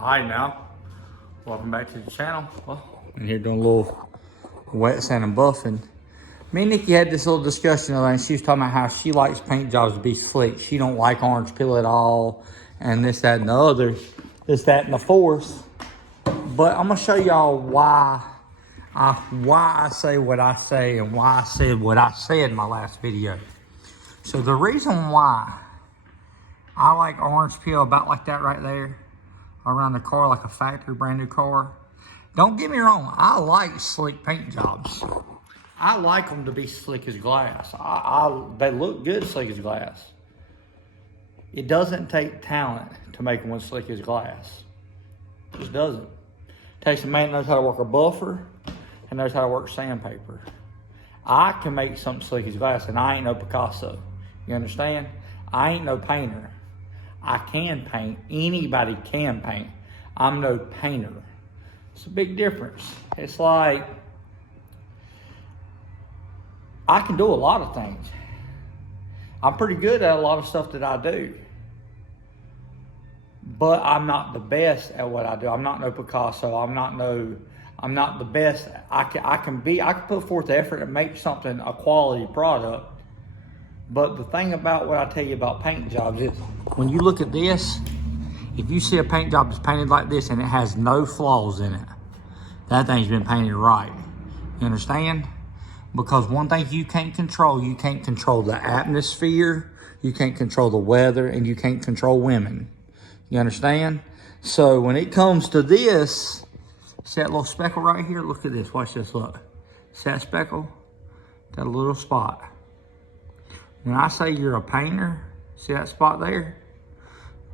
Hi now, welcome back to the channel. Well, I'm here doing a little wet sand and buffing. Me and Nikki had this little discussion and she was talking about how she likes paint jobs to be slick. She don't like orange peel at all, and this, that, and the other, this, that, and the fourth. But I'm gonna show y'all why I say what I say and why I said what I said in my last video. So the reason why I like orange peel about like that right there around the car, like a factory brand new car. Don't get me wrong, I like slick paint jobs. I like them to be slick as glass. They look good slick as glass. It doesn't take talent to make one slick as glass. It just doesn't. It takes a man that knows how to work a buffer and knows how to work sandpaper. I can make something slick as glass, and I ain't no Picasso. You understand? I ain't no painter. I can paint. Anybody can paint. I'm no painter. It's a big difference. It's like, I can do a lot of things. I'm pretty good at a lot of stuff that I do. But I'm not the best at what I do. I'm not no Picasso. I'm not the best. I can put forth the effort and make something a quality product. But the thing about what I tell you about paint jobs is, when you look at this, if you see a paint job that's painted like this and it has no flaws in it, that thing's been painted right. You understand? Because one thing you can't control the atmosphere, you can't control the weather, and you can't control women. You understand? So when it comes to this, see that little speckle right here? Look at this, watch this, look. See that speckle? That little spot. When I say you're a painter, see that spot there?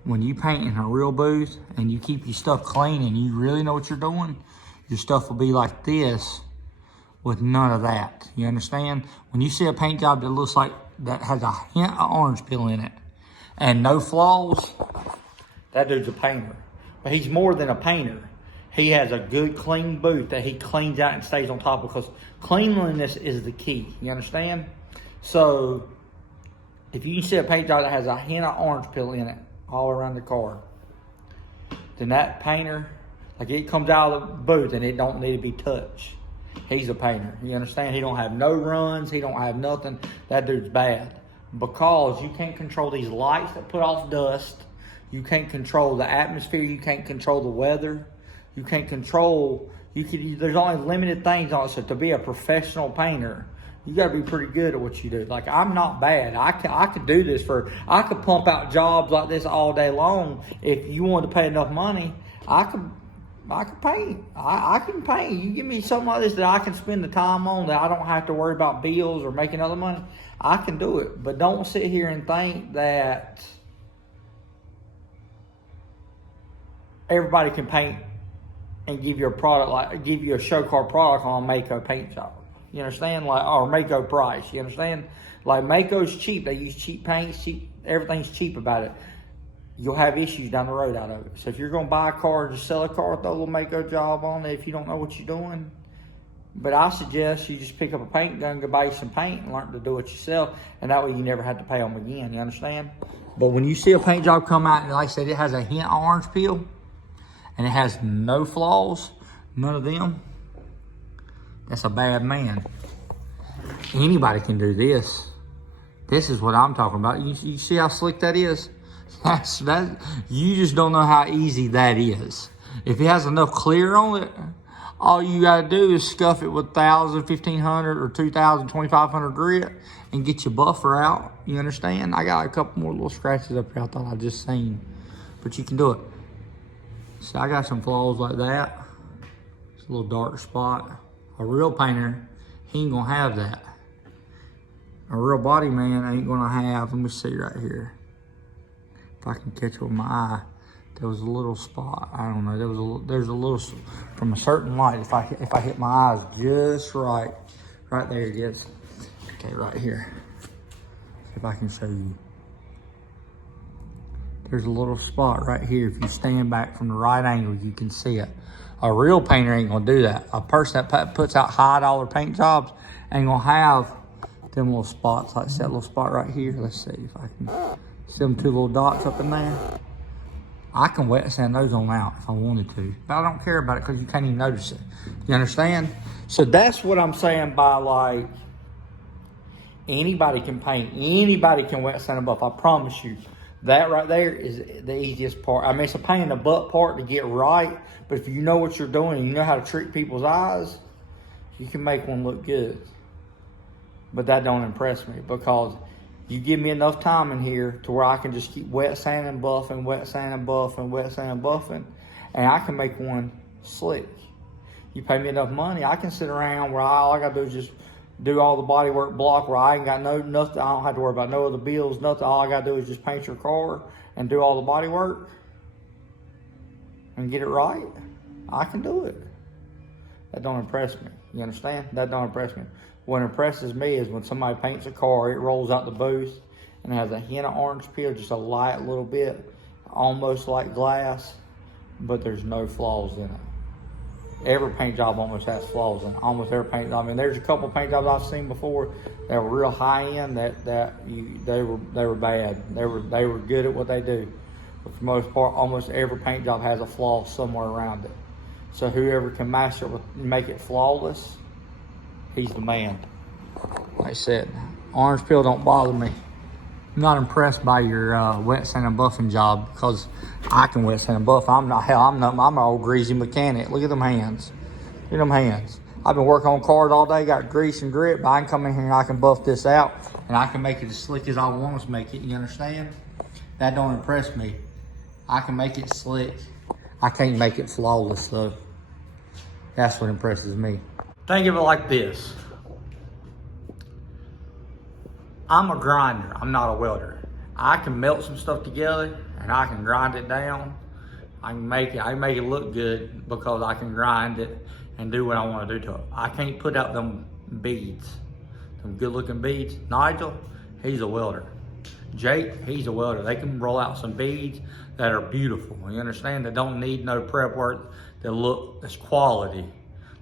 When you paint in a real booth and you keep your stuff clean and you really know what you're doing, your stuff will be like this with none of that. You understand? When you see a paint job that looks like, that has a hint of orange peel in it and no flaws, that dude's a painter. But he's more than a painter. He has a good clean booth that he cleans out and stays on top of, because cleanliness is the key. You understand? So if you see a paint job that has a hint of orange peel in it all around the car, then that painter, like, it comes out of the booth and it don't need to be touched. He's a painter. You understand? He don't have no runs. He don't have nothing. That dude's bad. Because you can't control these lights that put off dust. You can't control the atmosphere. You can't control the weather. You can't control, there's only limited things on it. So to be a professional painter, you got to be pretty good at what you do. Like, I'm not bad. I could do this I could pump out jobs like this all day long. If you wanted to pay enough money, I could paint. I can paint. You give me something like this that I can spend the time on, that I don't have to worry about bills or making other money, I can do it. But don't sit here and think that everybody can paint and give you a product, like give you a show car product on a Mako paint job. You understand? Like, or Mako price. You understand? Like, Mako's cheap. They use cheap paints. Everything's cheap about it. You'll have issues down the road out of it. So if you're going to buy a car, just sell a car, throw a little Mako job on it if you don't know what you're doing. But I suggest you just pick up a paint gun, go buy you some paint, and learn to do it yourself. And that way you never have to pay them again. You understand? But when you see a paint job come out, and like I said, it has a hint of orange peel, and it has no flaws, none of them, that's a bad man. Anybody can do this. This is what I'm talking about. You see how slick that is? You just don't know how easy that is. If it has enough clear on it, all you gotta do is scuff it with 1,000, 1,500, or 2,000, 2,500 grit and get your buffer out. You understand? I got a couple more little scratches up here I thought I just seen, but you can do it. See, I got some flaws like that. It's a little dark spot. A real painter, he ain't gonna have that. A real body man ain't gonna have, let me see right here. If I can catch it with my eye, there was a little spot. I don't know, there's a little, from a certain light, if I hit my eyes just right there it is. Okay, right here. See if I can show you. There's a little spot right here. If you stand back from the right angle, you can see it. A real painter ain't gonna do that. A person that puts out high dollar paint jobs ain't gonna have them little spots, like that little spot right here. Let's see if I can see them two little dots up in there. I can wet sand those on out if I wanted to, but I don't care about it because you can't even notice it. You understand? So that's what I'm saying by like, anybody can paint, anybody can wet sand a buff. I promise you. That right there is the easiest part. I mean, it's a pain in the butt part to get right, but if you know what you're doing and you know how to treat people's eyes, you can make one look good. But that don't impress me, because you give me enough time in here to where I can just keep wet sanding, buffing, wet sanding, buffing, wet sanding, buffing, and I can make one slick. You pay me enough money, I can sit around where all I gotta do is just do all the body work block, where I ain't got nothing, I don't have to worry about no other bills, nothing. All I gotta do is just paint your car and do all the body work and get it right. I can do it. That don't impress me. You understand? That don't impress me. What impresses me is when somebody paints a car, it rolls out the booth and has a hint of orange peel, just a light little bit, almost like glass, but there's no flaws in it. Every paint job almost has flaws in it. Almost every paint job. I mean, there's a couple paint jobs I've seen before that were real high end they were bad. They were good at what they do. But for the most part, almost every paint job has a flaw somewhere around it. So whoever can master it, make it flawless, he's the man. Like I said, orange peel don't bother me. I'm not impressed by your wet sand and buffing job, because I can wet sand and buff. I'm an old greasy mechanic. Look at them hands. Look at them hands. I've been working on cars all day, got grease and grit, but I can come in here and I can buff this out and I can make it as slick as I want to make it. You understand? That don't impress me. I can make it slick. I can't make it flawless though. That's what impresses me. Think of it like this. I'm a grinder, I'm not a welder. I can melt some stuff together and I can grind it down. I can make it look good because I can grind it and do what I want to do to it. I can't put out them beads, them good looking beads. Nigel, he's a welder. Jake, he's a welder. They can roll out some beads that are beautiful. You understand? They don't need no prep work, that look, that's quality.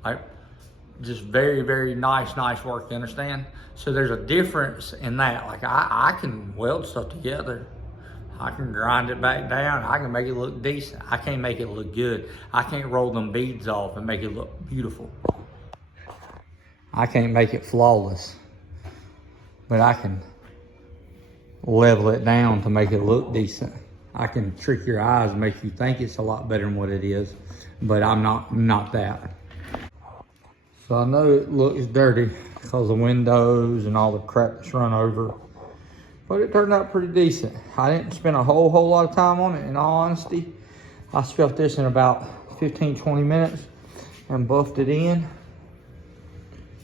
Like, just very, very nice work, you understand? So there's a difference in that. Like I can weld stuff together. I can grind it back down. I can make it look decent. I can't make it look good. I can't roll them beads off and make it look beautiful. I can't make it flawless, but I can level it down to make it look decent. I can trick your eyes and make you think it's a lot better than what it is, but I'm not that. So I know it looks dirty because of the windows and all the crap that's run over, but it turned out pretty decent. I didn't spend a whole lot of time on it, in all honesty. I scuffed this in about 15-20 minutes and buffed it in.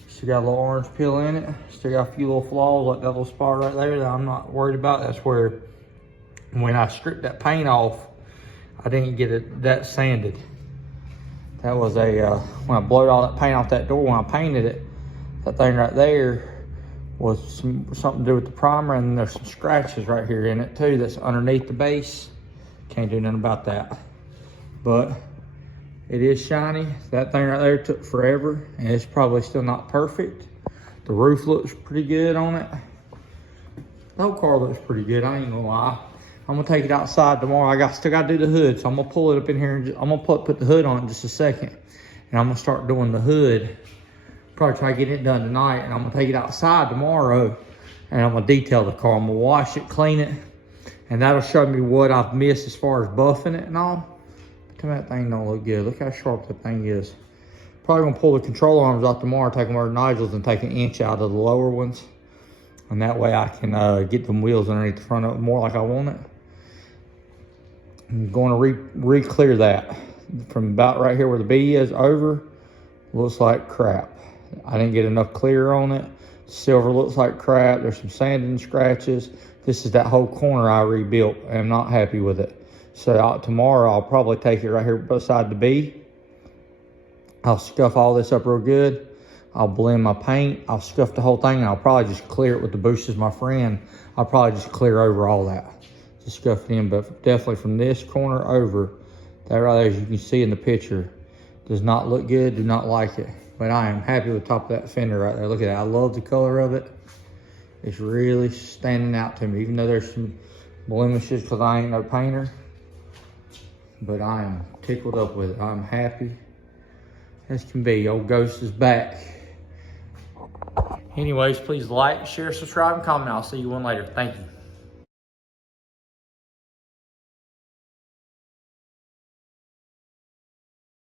Still got a little orange peel in it. Still got a few little flaws, like that little spot right there that I'm not worried about. That's where, when I stripped that paint off, I didn't get it that sanded. That was when I blowed all that paint off that door, when I painted it, that thing right there was something to do with the primer, and there's some scratches right here in it too that's underneath the base. Can't do nothing about that. But it is shiny. That thing right there took forever, and it's probably still not perfect. The roof looks pretty good on it. The whole car looks pretty good, I ain't gonna lie. I'm gonna take it outside tomorrow. Still gotta do the hood, so I'm gonna pull it up in here and I'm gonna put the hood on in just a second. And I'm gonna start doing the hood. Probably try to get it done tonight, and I'm gonna take it outside tomorrow and I'm gonna detail the car. I'm gonna wash it, clean it, and that'll show me what I've missed as far as buffing it and all. Look at that thing, don't look good. Look how sharp that thing is. Probably gonna pull the control arms out tomorrow, take them over to Nigel's and take an inch out of the lower ones. And that way I can get them wheels underneath the front of it more like I want it. I'm going to re-clear that from about right here where the B is over. Looks like crap. I didn't get enough clear on it. Silver looks like crap. There's some sand and scratches. This is that whole corner I rebuilt, and I'm not happy with it. So tomorrow I'll probably take it right here beside the B. I'll scuff all this up real good. I'll blend my paint. I'll scuff the whole thing, and I'll probably just clear it with the Bush is my friend. I'll probably just clear over all that. Just scuff it in, but definitely from this corner over, that right there, as you can see in the picture, does not look good, do not like it. But I am happy with the top of that fender right there. Look at that, I love the color of it. It's really standing out to me, even though there's some blemishes because I ain't no painter. but I am tickled up with it. I'm happy as can be. Old Ghost is back. Anyways, please like, share, subscribe, and comment. I'll see you one later. Thank you.